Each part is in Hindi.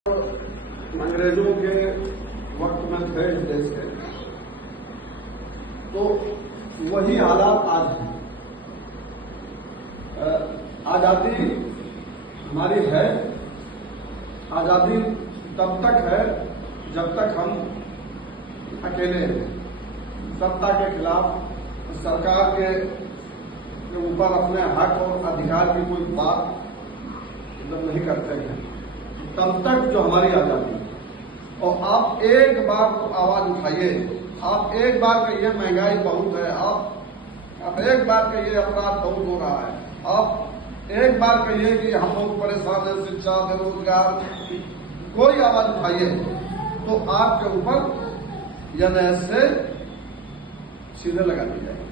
अंग्रेजों के वक्त में थे इस देश के, तो वही हालात आज हैं। आजादी हमारी है, आजादी तब तक है जब तक हम अकेले हैं, सत्ता के खिलाफ, सरकार के ऊपर अपने हक और अधिकार की कोई बात जब नहीं करते हैं, तब तक जो हमारी आजादी है। और आप एक बार तो आवाज उठाइए, आप एक बार कहिए महंगाई बहुत है, आप एक बार कहिए अपराध बहुत हो रहा है, आप एक बार कहिए कि हम लोग परेशान हैं, शिक्षा, बेरोजगार, कोई आवाज उठाइए तो आपके ऊपर यह से सीधे लगा दी जाएगी।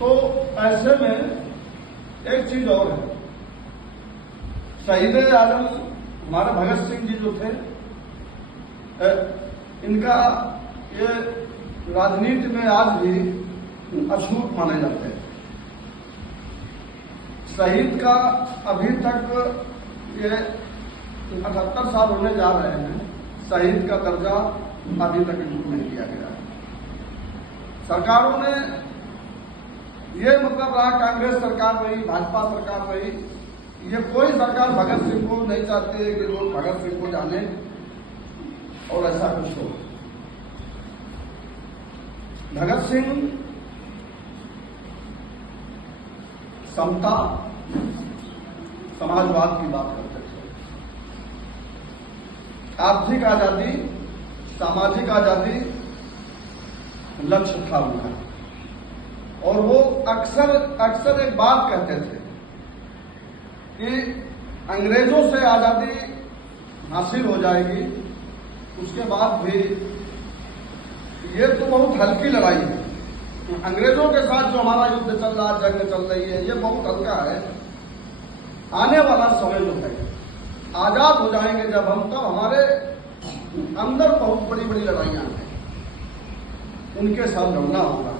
तो ऐसे में एक चीज और है, शहीद आजम हमारे भगत सिंह जी जो थे, इनका ये राजनीति में आज भी अछूत माने जाते हैं। शहीद का अभी तक ये 78 साल होने जा रहे हैं, शहीद का दर्जा अभी तक इनको नहीं दिया गया है। सरकारों ने ये मतलब रहा, कांग्रेस सरकार रही, भाजपा सरकार रही, ये कोई सरकार भगत सिंह को नहीं चाहती है कि लोग भगत सिंह को जाने और ऐसा कुछ हो। भगत सिंह समता, समाजवाद की बात करते थे। आर्थिक आजादी, सामाजिक आजादी लक्ष्य था उनका, और वो अक्सर एक बात कहते थे कि अंग्रेजों से आजादी हासिल हो जाएगी, उसके बाद भी ये तो बहुत हल्की लड़ाई है। अंग्रेजों के साथ जो हमारा युद्ध चल रहा, जंग चल रही है, ये बहुत हल्का है। आने वाला समय जो है, आजाद हो जाएंगे जब हम, तब हमारे अंदर बहुत बड़ी बड़ी लड़ाइयां हैं, उनके साथ लड़ना होगा।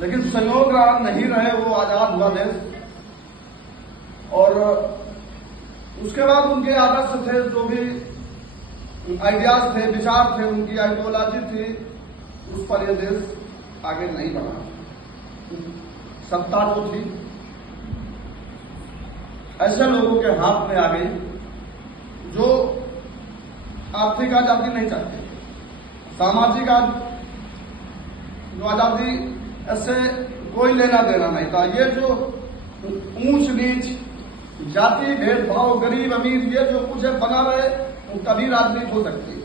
लेकिन संयोग रहा नहीं रहे वो आजाद हुआ देश, और उसके बाद उनके आदर्श थे, जो भी आइडियाज थे, विचार थे, उनकी आइडियोलॉजी थी, उस पर यह देश आगे नहीं बढ़ा। सत्ता जो थी ऐसे लोगों के हाथ में आ गई जो आर्थिक आजादी नहीं चाहते, सामाजिक जो आजादी, ऐसे कोई लेना देना नहीं था। ये जो ऊंच नीच, जाति भेदभाव, गरीब अमीर, ये जो कुछ है बना रहे, तभी राजनीति हो सकती है।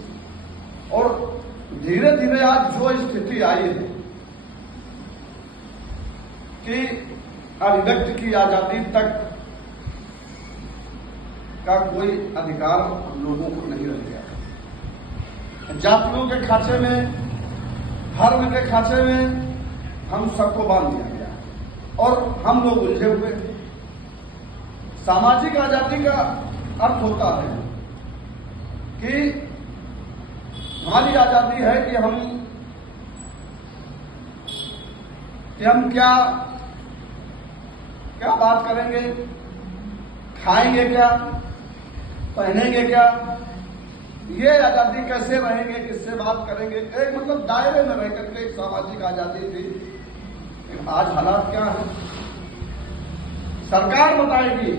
और धीरे धीरे आज जो स्थिति आई है कि अभिव्यक्ति की आजादी तक का कोई अधिकार हम लोगों को नहीं रह गया। जातियों के खांचे में, धर्म के खांचे में हम सबको बांध दिया गया और हम लोग उलझे हुए। सामाजिक आजादी का अर्थ होता है कि हमारी आजादी है कि हम क्या बात करेंगे, खाएंगे क्या, पहनेंगे क्या, ये आजादी कैसे रहेंगे, किससे बात करेंगे, एक मतलब दायरे में रह करके एक सामाजिक आजादी थी। आज हालात क्या है, सरकार बताएगी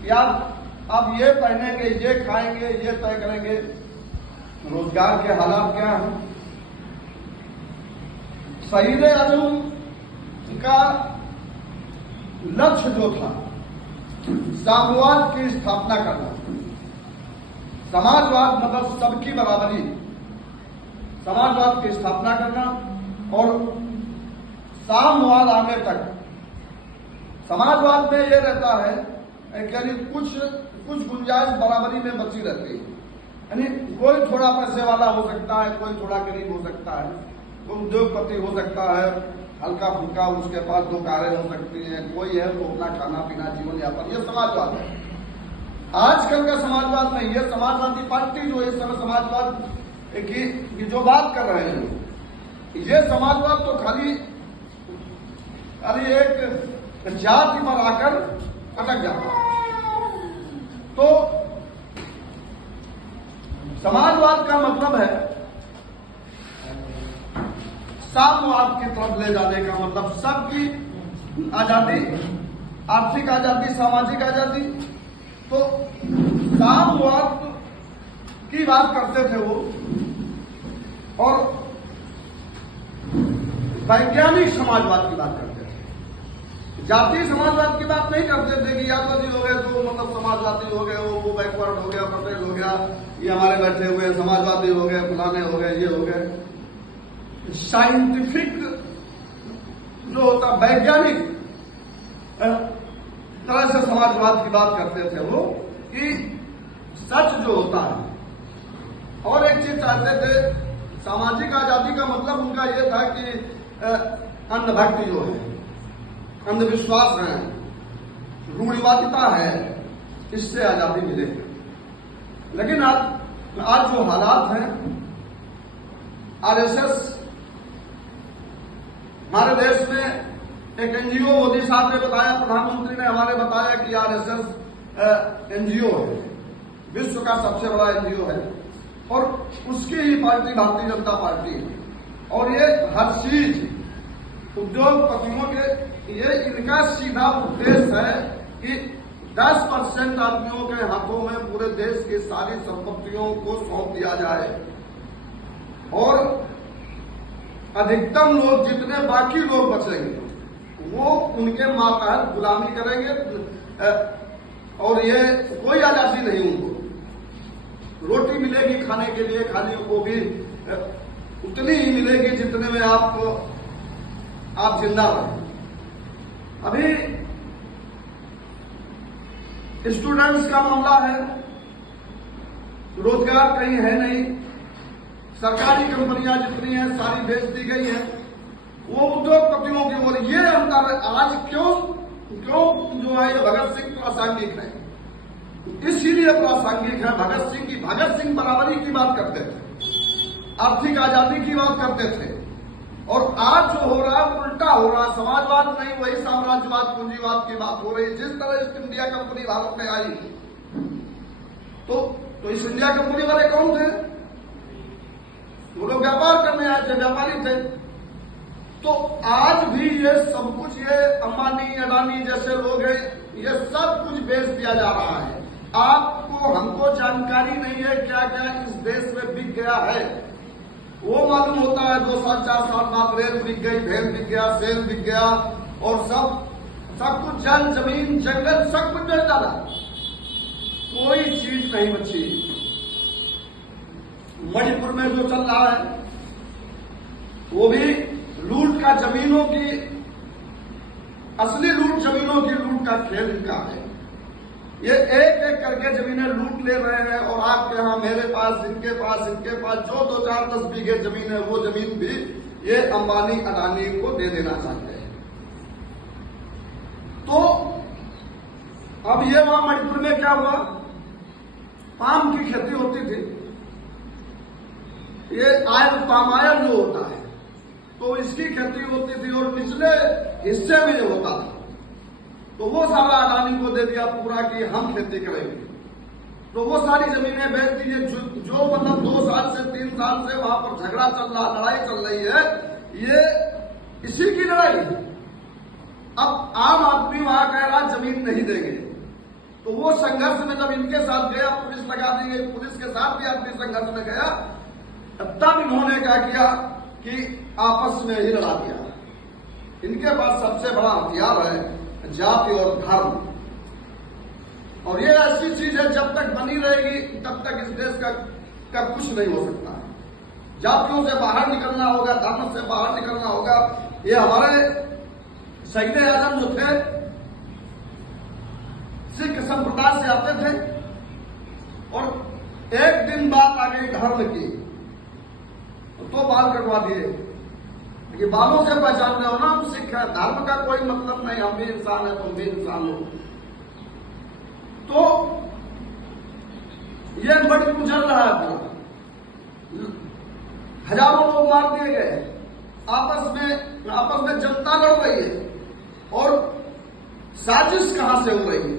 कि आप ये पहनेंगे, ये खाएंगे, ये तय करेंगे। रोजगार के हालात क्या हैं। शहीद आजम का लक्ष्य जो था, साम्यवाद की स्थापना करना, समाजवाद मतलब सबकी बराबरी, समाजवाद की स्थापना करना, और साम्यवाद आने तक। समाजवाद में ये रहता है यानी कुछ गुंजाइश बराबरी में बची रहती है, यानी कोई थोड़ा पैसे वाला हो सकता है, कोई थोड़ा गरीब हो सकता है, कोई उद्योगपति हो सकता है, हल्का फुल्का उसके पास 2 कारें हो सकती हैं, कोई है तो अपना खाना पीना, जीवन यापन, ये समाजवाद है। आजकल का समाजवाद नहीं, ये समाजवादी पार्टी जो इस समय समाजवाद की जो बात कर रहे हैं, ये समाजवाद तो खाली एक जाति पर आकर अटक जाता है। तो समाजवाद का मतलब है साम्यवाद की तरफ ले जाने का, मतलब सबकी आजादी, आर्थिक आजादी, सामाजिक आजादी। तो साम्यवाद की बात करते थे वो, और वैज्ञानिक समाजवाद की बात करते थे। जातीय समाजवाद की बात नहीं करते थे कि यादवजी हो गए तो मतलब समाजवादी हो गए, वो बैकवर्ड हो गया, पटेल हो गया, ये हमारे बैठे हुए समाजवादी हो गए, फलाने हो गए, ये हो गए। साइंटिफिक जो होता, वैज्ञानिक तरह से समाजवाद की बात करते थे वो, कि सच जो होता है। और एक चीज चाहते थे, सामाजिक आजादी का मतलब उनका ये था कि अंधभक्ति जो है, अंधविश्वास है, रूढ़िवादिता है, इससे आजादी मिले। लेकिन आज जो हालात हैं, आरएसएस हमारे देश में एक एनजीओ, मोदी साहब ने बताया, प्रधानमंत्री ने हमारे बताया कि आरएसएस एनजीओ है, विश्व का सबसे बड़ा एनजीओ है, और उसकी ही पार्टी भारतीय जनता पार्टी है। और ये हर चीज उद्योगपतियों के, ये इनका सीधा उद्देश्य है कि 10% आदमियों के हाथों में पूरे देश की सारी संपत्तियों को सौंप दिया जाए, और अधिकतम लोग, जितने बाकी लोग बचेंगे वो उनके मातहत गुलामी करेंगे, और ये कोई आजादी नहीं उनको। रोटी मिलेगी खाने के लिए, खाने को भी उतनी ही मिलेगी जितने में आप जिंदा रहे। अभी स्टूडेंट्स का मामला है, रोजगार कहीं है नहीं, सरकारी कंपनियां जितनी हैं सारी बेच दी गई हैं, वो उद्योगपतियों की ओर। ये अंतर आज क्यों जो है ये भगत सिंह प्रासंगिक है, इसीलिए प्रासंगिक है भगत सिंह की। भगत सिंह बराबरी की बात करते थे, आर्थिक आजादी की बात करते थे, और आज जो हो रहा है उल्टा हो रहा है। समाजवाद नहीं, वही साम्राज्यवाद, पूंजीवाद की बात हो रही है। जिस तरह ईस्ट इंडिया कंपनी भारत में आई, तो ईस्ट इंडिया कंपनी वाले कौन थे? वो लोग व्यापार करने आए थे, व्यापारी थे। तो आज भी ये सब कुछ, ये अंबानी, अडानी जैसे लोग हैं, ये सब कुछ बेच दिया जा रहा है। आपको, हमको जानकारी नहीं है क्या क्या इस देश में बिक गया है। वो मालूम होता है 2 साल 4 साल बाद रेल बिक गई, भेड़ बिक गया, सेल बिक गया, और सब कुछ, जल, जमीन, जंगल, सब कुछ बेच डाला, कोई चीज नहीं बची। मणिपुर में जो चल रहा है वो भी लूट का, जमीनों की, असली लूट, जमीनों की लूट का खेल इनका है। ये एक एक करके जमीनें लूट ले रहे हैं, और आपके यहां, मेरे पास, इनके पास, जो 2, 4, 10 बीघे जमीन है, वो जमीन भी ये अंबानी, अडानी को दे देना चाहते हैं। तो अब ये वहां मणिपुर में क्या हुआ, पाम की खेती होती थी, ये पाम आयल जो होता है, तो इसकी खेती होती थी, और निचले हिस्से में जो होता था, तो वो सारा अडानी को दे दिया पूरा कि हम खेती करेंगे। तो वो सारी जमीनें बेच दी। जो मतलब 2 साल से 3 साल से वहां पर झगड़ा चल रहा, लड़ाई चल रही है, ये इसी की लड़ाई है। अब आम आदमी वहां कह रहा जमीन नहीं देंगे, तो वो संघर्ष में जब इनके साथ गया, पुलिस लगा दी गई, पुलिस के साथ भी आदमी संघर्ष में गया, तब इन्होंने क्या किया कि आपस में ही लड़ा दिया। इनके पास सबसे बड़ा हथियार है जाति और धर्म, और ये ऐसी चीज है जब तक बनी रहेगी तब तक इस देश का कुछ नहीं हो सकता है। जातियों से बाहर निकलना होगा, धर्म से बाहर निकलना होगा। ये हमारे शहीद आजम जो थे सिख संप्रदाय से आते थे, और एक दिन बात आ गई धर्म की, तो बाल कटवा दिए। ये बालों से पहचान रहे हो ना, हम सिख है, धर्म का कोई मतलब नहीं, हम भी इंसान है, तुम भी इंसान हो। तो ये बड़ी गुजर रहा है पूरा, हजारों लोग मार दिए गए, आपस में जनता लड़ रही है, और साजिश कहां से हो रही है?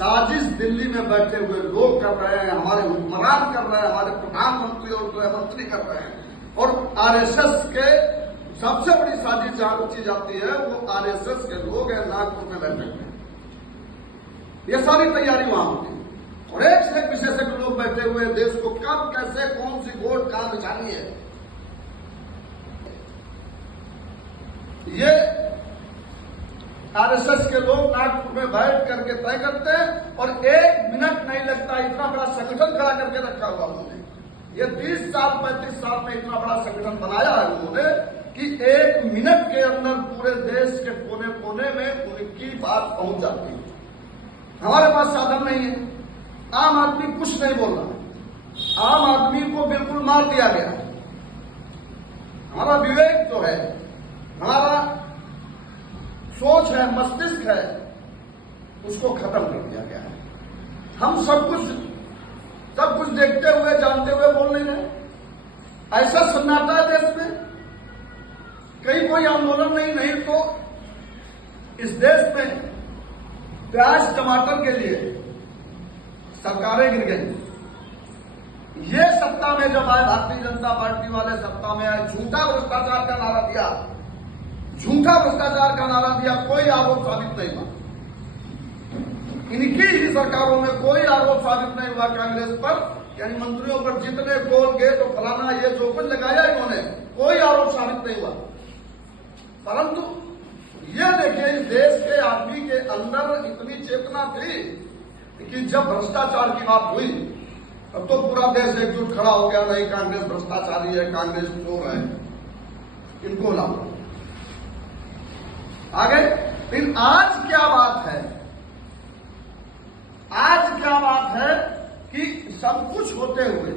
साजिश दिल्ली में बैठे हुए लोग कर रहे हैं, हमारे हुक्मरान कर रहे हैं, हमारे प्रधानमंत्री और गृह मंत्री कर रहे हैं। और आरएसएस के सबसे बड़ी साजिश जहां रची जाती है वो आरएसएस के लोग हैं, नागपुर में बैठे हुए। ये सारी तैयारी वहां होती है और एक से एक विशेषज्ञ लोग बैठे हुए देश को कब कैसे कौन सी वोट कहां बिछानी है ये आरएसएस के लोग नागपुर में बैठ करके तय करते हैं और 1 मिनट नहीं लगता। इतना बड़ा संगठन खड़ा करके रखा हुआ उन्होंने। ये 30 साल 35 साल में इतना बड़ा संगठन बनाया है उन्होंने कि 1 मिनट के अंदर पूरे देश के कोने कोने में उनकी बात पहुंच जाती है। हमारे पास साधन नहीं है, आम आदमी कुछ नहीं बोल रहा, आम आदमी को बिल्कुल मार दिया गया। हमारा विवेक जो है, हमारा सोच है, मस्तिष्क है, उसको खत्म कर दिया गया है। हम सब कुछ देखते हुए जानते हुए बोल नहीं रहे। ऐसा सन्नाटा है देश में, कहीं कोई आंदोलन नहीं तो इस देश में प्याज टमाटर के लिए सरकारें गिर गई। ये सत्ता में जब आए, भारतीय जनता पार्टी वाले सत्ता में आए, झूठा भ्रष्टाचार का नारा दिया, झूठा भ्रष्टाचार का नारा दिया, कोई आरोप साबित नहीं हुआ। इनकी ही सरकारों में कोई आरोप साबित नहीं हुआ कांग्रेस पर, यानी मंत्रियों पर जितने गोल गए तो फलाना ये जो कुछ लगाया इन्होंने, कोई आरोप साबित नहीं हुआ। परंतु ये देखिए, इस देश के आदमी के अंदर इतनी चेतना थी कि जब भ्रष्टाचार की बात हुई तब तो पूरा देश एकजुट खड़ा हो गया, नहीं कांग्रेस भ्रष्टाचारी है, कांग्रेस चोर है, इनको लाओ आगे। फिर आज क्या बात है, आज क्या बात है कि सब कुछ होते हुए,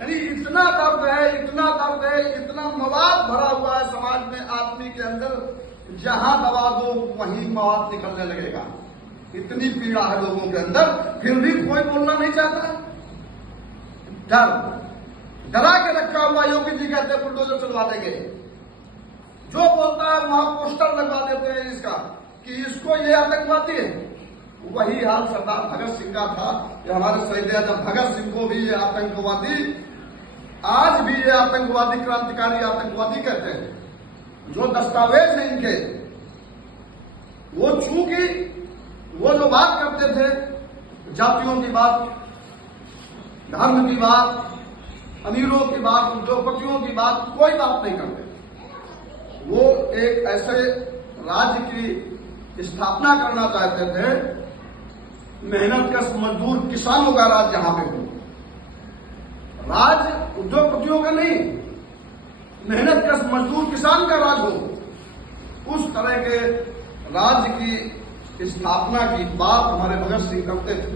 यानी इतना दर्द है, इतना दर्द है, इतना मवाद भरा हुआ है समाज में, आदमी के अंदर जहां दबा दो वहीं मवाद निकलने लगेगा। इतनी पीड़ा है लोगों के अंदर, फिर भी कोई बोलना नहीं चाहता। डरा के रखा हुआ। योगी जी कहते हैं बुलडोजर चलवा देंगे, जो बोलता है वहां पोस्टर लगवा देते हैं इसका कि इसको ये आतंकवादी है। वही हाल सरदार भगत सिंह का था कि हमारे शहीद आजम भगत सिंह को भी ये आतंकवादी, आज भी ये आतंकवादी, क्रांतिकारी आतंकवादी कहते हैं। जो दस्तावेज हैं इनके, वो चूंकि वो जो बात करते थे, जातियों की बात, धर्म की बात, अमीरों की बात, उद्योगपतियों की बात, कोई बात नहीं करते। वो एक ऐसे राज्य की स्थापना करना चाहते थे, मेहनतकश मजदूर किसानों का राज जहां पे हो, राज उद्योगपतियों का नहीं, मेहनतकश मजदूर किसान का राज हो। उस तरह के राज्य की स्थापना की बात हमारे भगत सिंह करते थे।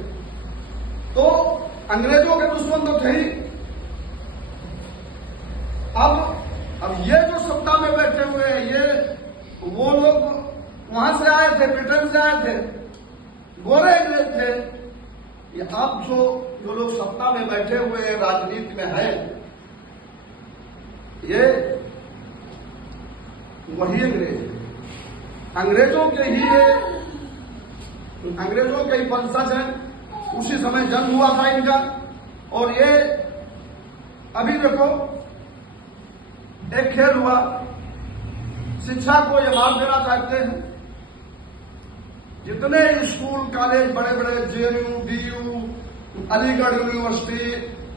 तो अंग्रेजों के दुश्मन तो थे ही। अब ये जो सत्ता में बैठे हुए हैं, ये वो लोग वहां से आए थे, ब्रिटेन से आए थे, गोरे अंग्रेज थे। ये अब जो लोग सत्ता में बैठे हुए हैं, राजनीति में है, ये वही अंग्रेज, अंग्रेजों के ही वंशज हैं। उसी समय जन्म हुआ था इनका। और ये अभी देखो, एक खेल हुआ, शिक्षा को ये मार देना चाहते हैं। जितने स्कूल कॉलेज बड़े बड़े, JNU, DU, Aligarh university,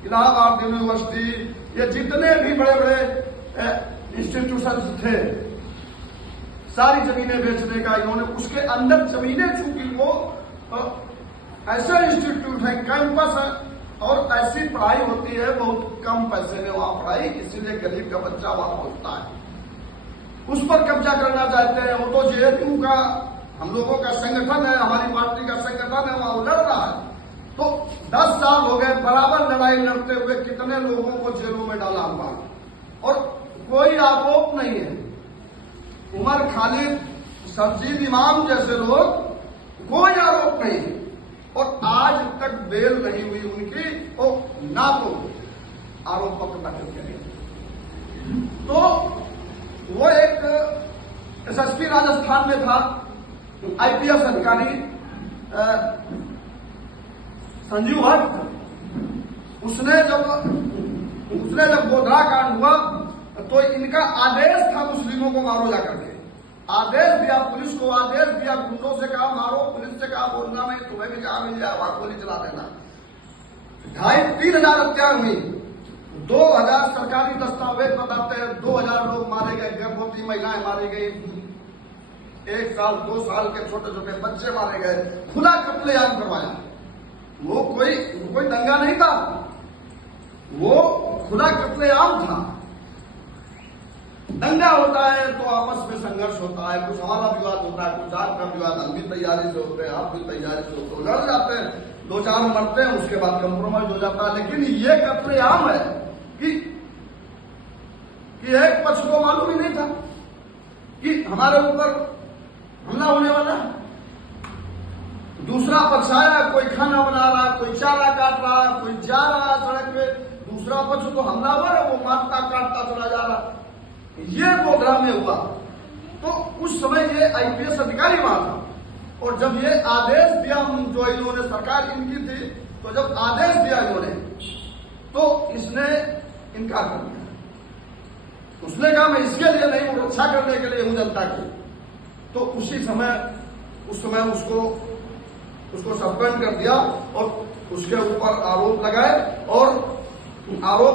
Allahabad university, ये जितने भी बड़े बड़े इंस्टीट्यूशन थे, सारी जमीनें बेचने का इन्होंने, उसके अंदर जमीनें, चूंकि वो ऐसे इंस्टीट्यूट है, कैंपस है और ऐसी पढ़ाई होती है, बहुत कम पैसे में वहां पढ़ाई, इसीलिए गरीब का बच्चा वहां पहुंचता है। उस पर कब्जा करना चाहते हैं। वो तो जेएनयू का, हम लोगों का संगठन है, हमारी पार्टी का संगठन है, वहां लड़ रहा है। तो 10 साल हो गए बराबर लड़ाई लड़ते हुए, कितने लोगों को जेलों में डाला हुआ और कोई आरोप नहीं है। उमर खालिद, सरजीद इमाम जैसे लोग, कोई आरोप नहीं है और आज तक बेल नहीं हुई उनकी, और ना तो आरोप पत्र दाखिल किया। तो वो एक एसएसपी राजस्थान में था, आईपीएस अधिकारी, संजीव भट्ट, उसने जब गोधरा कांड हुआ तो इनका आदेश था मुस्लिमों को मारो जाकर के, आदेश दिया, पुलिस को आदेश दिया, गुंडों से कहा मारो, पुलिस से कहा बोलना नहीं, तुम्हें भी कहा मिल जाए, वहां गोली चला देना। 2,500-3 हजार हत्या हुई, 2,000 सरकारी दस्तावेज बताते हैं, 2,000 लोग मारे गए, गर्भवती महिलाएं मारी गई, 1 साल 2 साल के छोटे छोटे बच्चे मारे गए, खुला कत्लेआम करवाया। वो कोई दंगा नहीं था, वो खुला कत्लेआम था। दंगा होता है तो आपस में संघर्ष होता है, कुछ हमारा विवाद होता है, कुछ आपका विवाद, हम भी तैयारी से होते हैं, आप भी तैयारी से होते हैं, लड़ जाते हैं, 2-4 मरते हैं, उसके बाद कंप्रोमाइज हो जाता है। लेकिन ये कत्लेआम है कि एक पक्ष को मालूम ही नहीं था कि हमारे ऊपर हमला होने वाला है, दूसरा पक्ष आया, कोई खाना बना रहा, कोई चारा काट रहा, कोई जा रहा सड़क पे, दूसरा पक्ष तो हमलावर है, वो मारता काटता चला जा रहा। ये गोधरा में हुआ तो उस समय ये आईपीएस अधिकारी वहां था, और जब ये आदेश दिया, जो इन्होंने सरकार इनकी थी, तो जब आदेश दिया इन्होंने तो इसने इनकार कर दिया। उसने कहा मैं इसके लिए नहीं हूं, रक्षा करने के लिए हूं जनता की। तो उसी समय उसको सस्पेंड कर दिया और उसके ऊपर आरोप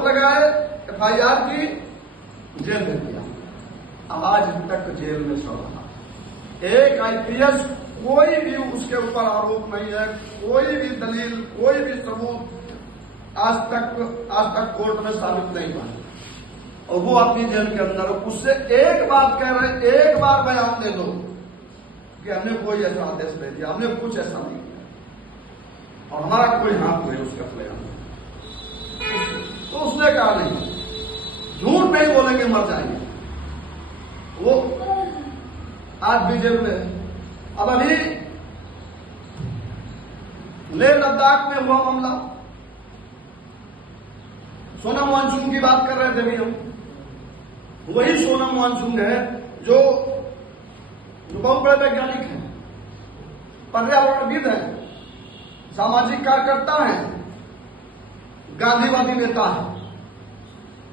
लगाए, एफआईआर की, जेल में दिया। आज तक जेल में चल रहा। एक आईपीएस, कोई भी उसके ऊपर आरोप नहीं है, कोई भी दलील, कोई भी सबूत आज तक कोर्ट में साबित नहीं हुआ, और वो अपनी जेल के अंदर। उससे एक बात कह रहे, एक बार बयान दे दो कि हमने कोई ऐसा आदेश नहीं दिया, हमने कुछ ऐसा नहीं किया, और हमारा कोई हाथ नहीं उसका प्लेन। तो उसने कहा नहीं, झूठ नहीं बोलेंगे मर जाएंगे। वो आज भी जेल में। अब अभी लेह लद्दाख में हुआ मामला, सोनम वांगचुक की बात कर रहे थे भी हम, वही सोनम वांगचुक है जो बहुत बड़े वैज्ञानिक हैं, पर्यावरणविद हैं, सामाजिक कार्यकर्ता हैं, गांधीवादी नेता है।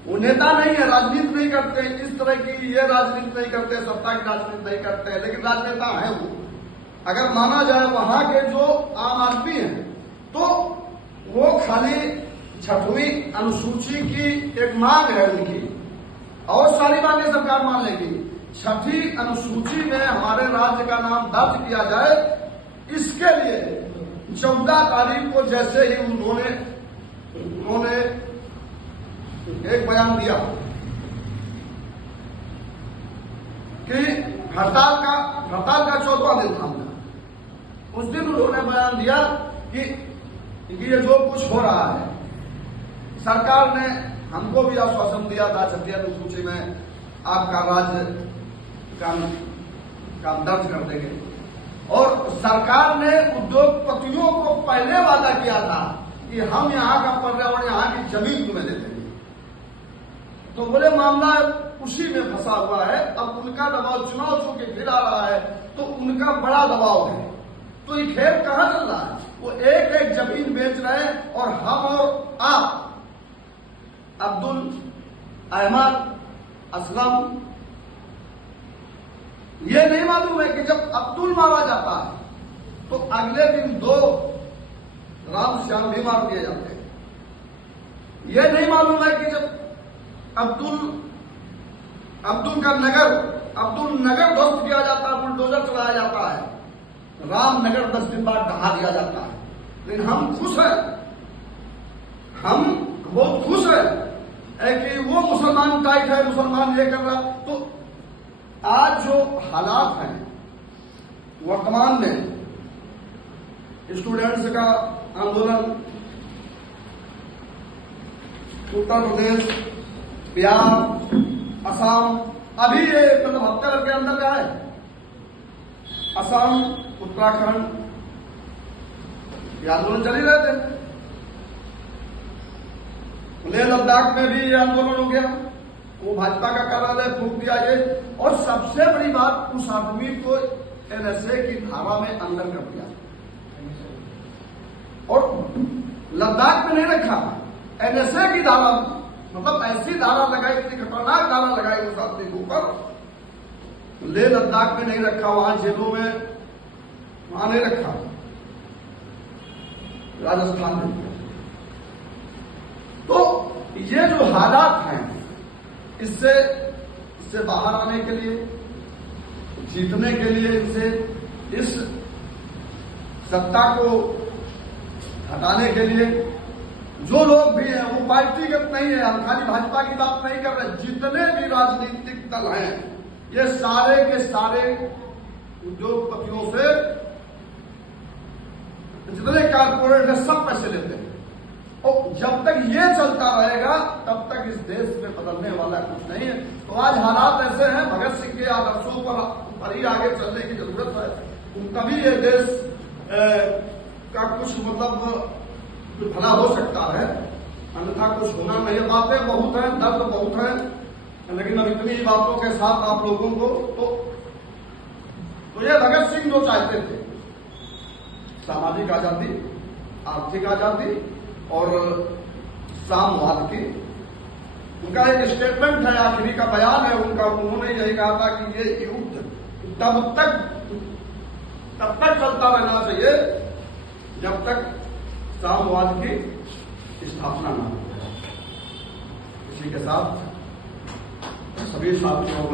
वो नेता नहीं है, राजनीति नहीं करते, इस तरह की ये राजनीति नहीं करते, सत्ता की राजनीति नहीं करते, लेकिन राजनेता है वो। अगर माना जाए वहां के जो आम आदमी हैं, तो वो खाली 6वीं अनुसूची की एक मांग है उनकी, और सारी मांगें सरकार मान लेगी। 6वीं अनुसूची में हमारे राज्य का नाम दर्ज किया जाए, इसके लिए 14 तारीख को जैसे ही उन्होंने एक बयान दिया कि हड़ताल का 14वां दिन था, उस दिन उन्होंने बयान दिया कि ये जो कुछ हो रहा है, सरकार ने हमको भी आश्वासन दिया था 6वीं अनुसूची में आपका राज्य काम दर्ज कर देंगे, और सरकार ने उद्योगपतियों को पहले वादा किया था कि हम यहाँ का पर्यावरण, यहाँ की जमीन तुम्हें दे देंगे। तो बोले मामला उसी में फंसा हुआ है। अब उनका दबाव, चुनाव चूंकि फिर आ रहा है तो उनका बड़ा दबाव है। तो ये खेल कहां चल रहा है? वो एक एक जमीन बेच रहे हैं, और हम और आप, अब्दुल, अहमद, असलम, ये नहीं मालूम है कि जब अब्दुल मारा जाता है तो अगले दिन 2 राम श्याम भी मार दिए जाते हैं। ये नहीं मालूम है कि जब अब्दुल नगर ध्वस्त किया जाता है, बुलडोजर चलाया जाता है, रामनगर 10 दिन बाद ढहा दिया जाता है। लेकिन हम खुश हैं, हम बहुत खुश हैं कि वो मुसलमान टाइट है, मुसलमान ये कर रहा। तो आज जो हालात हैं वर्तमान में, स्टूडेंट्स का आंदोलन, उत्तर प्रदेश, बिहार, असम, अभी ये मतलब हफ्ते भर के अंदर का है, असम, उत्तराखंड, ये आंदोलन चल ही रहे थे। लेह लद्दाख में भी ये आंदोलन हो गया, वो भाजपा का कार्यालय फूंक दिया ये, और सबसे बड़ी बात, उस आदमी को एनएसए की धारा में अंदर कर दिया, और लद्दाख में नहीं रखा। एनएसए की धारा, मतलब ऐसी धारा लगाई, इतनी खतरनाक धारा लगाई उस आदमी के ऊपर। लेह लद्दाख में नहीं रखा, वहां जेलों में वहां नहीं रखा, राजस्थान में। तो ये जो हालात हैं, इससे बाहर आने के लिए, जीतने के लिए, इनसे इस सत्ता को हटाने के लिए जो लोग भी हैं, वो पार्टीगत नहीं है, हम खाली भाजपा की बात नहीं कर रहे, जितने भी राजनीतिक दल हैं, ये सारे के सारे उद्योगपतियों से, जितने कारपोरेट है, सब पैसे लेते हैं। और जब तक ये चलता रहेगा तब तक इस देश में बदलने वाला कुछ नहीं है। तो आज हालात ऐसे हैं, भगत सिंह के आदर्शों पर ही आगे चलने की जरूरत है। तभी ये देश का कुछ मतलब भला हो सकता है, अन्यथा कुछ होना नहीं। बातें बहुत हैं, दर्द बहुत है, लेकिन अब इतनी बातों के साथ आप लोगों को तो ये भगत सिंह जो चाहते थे, सामाजिक आजादी, आर्थिक आजादी और सामवाद की, उनका एक स्टेटमेंट है, आखिरी का बयान है उनका। उन्होंने यही कहा था कि ये युद्ध तब तक चलता रहना चाहिए जब तक सामवाद की स्थापना न हो। इसी के साथ सभी साथियों को